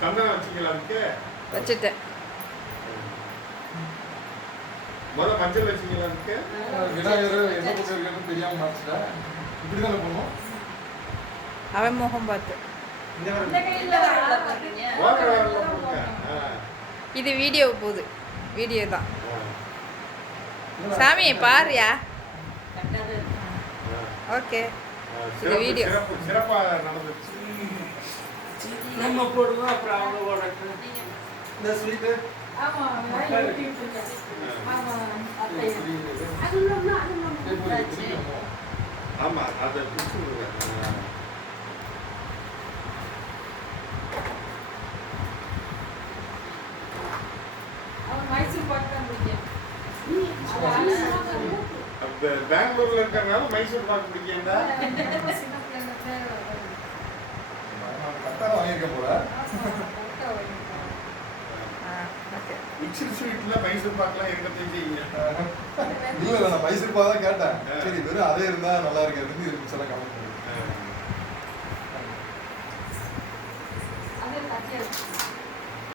சந்தனம் வச்சுக்கலாம் அதுக்கு வச்சுட்டேன். முதல்ல மஞ்சள் வச்சுக்கலாம் அதுக்கு. விநாயகர் என்ன போட்டுருக்கேன்னு தெரியாம மாறிச்சுட்டா. இப்படிதானே போடணும். அவன் முகம் பார்த்து இது வீடியோ போகுது. வீடியோ தான். சாமி பாருயா. ஓகே இது வீடியோ. சிறப்பா நடந்துச்சு. நம்ம போடுவோம் அப்புறம் அவங்க போடட்டும். இந்த ஸ்வீட் ஆமா ஆமா அதை பிடிச்சி பெங்களூர்ல இருக்கிறனால மைசூர் பாக்கு பிடிக்கா. கட்டாரம் வாங்கியிருக்கேன் போல. மிக்சர் ஸ்வீட்ல மைசூர் பாக்குலாம் எங்க தெரிஞ்சீங்க? இல்ல நான் மைசூர் பாக்கு தான் கேட்டேன். சரி வெறும் அதே இருந்தா நல்லா இருக்கு. சில கமெண்ட்